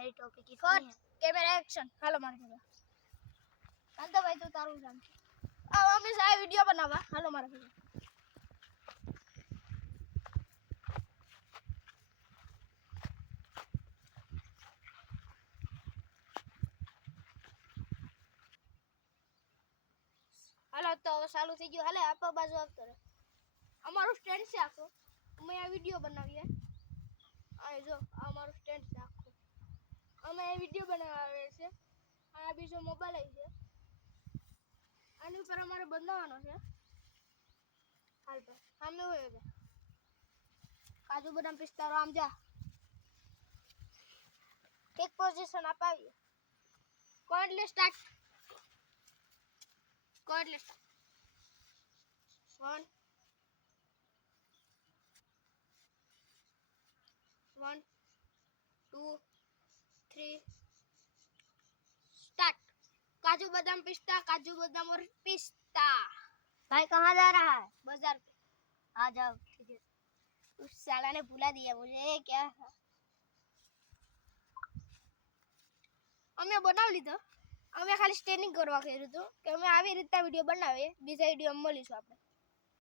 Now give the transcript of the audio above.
मेरी टॉपिक की cut camera action hello मार के हाल तो भाई तू तारू जान अब हमें सारे वीडियो बनावा हेलो मार के हेलो तो चालू થઈ ગયો હાલે આપો બાજુ આવતો રે અમારું સ્ટેન્ડ છે આખો અમે આ વિડિયો બનાવીએ આ જો આ અમારું સ્ટેન્ડ છે આખો અમે આ વિડિયો બનાવે છે આ બીજો મોબાઈલ આવી છે આની ઉપર અમારે બનાવવાનો છે હાલ તો સામે હોય છે કાજુ બદામ પિસ્તા આમ જા એક પોઝિશન અપાવીએ કોડલે સ્ટાર્ટ કોડલે સ્ટાર્ટ 1 1 2 3 स्टार्ट काजू बादाम और पिस्ता भाई कहाँ जा रहा है बाजार पे आ जाओ ठीक है उस साला ने बुला दिया मुझे क्या અમે બનાવી લીધો અમે ખાલી સ્ટેન્ડિંગ કરવા કર્યું હતું કે અમે આવી રીતના વિડિયો બનાવીએ બીજા વિડિયો મળીશું આપણે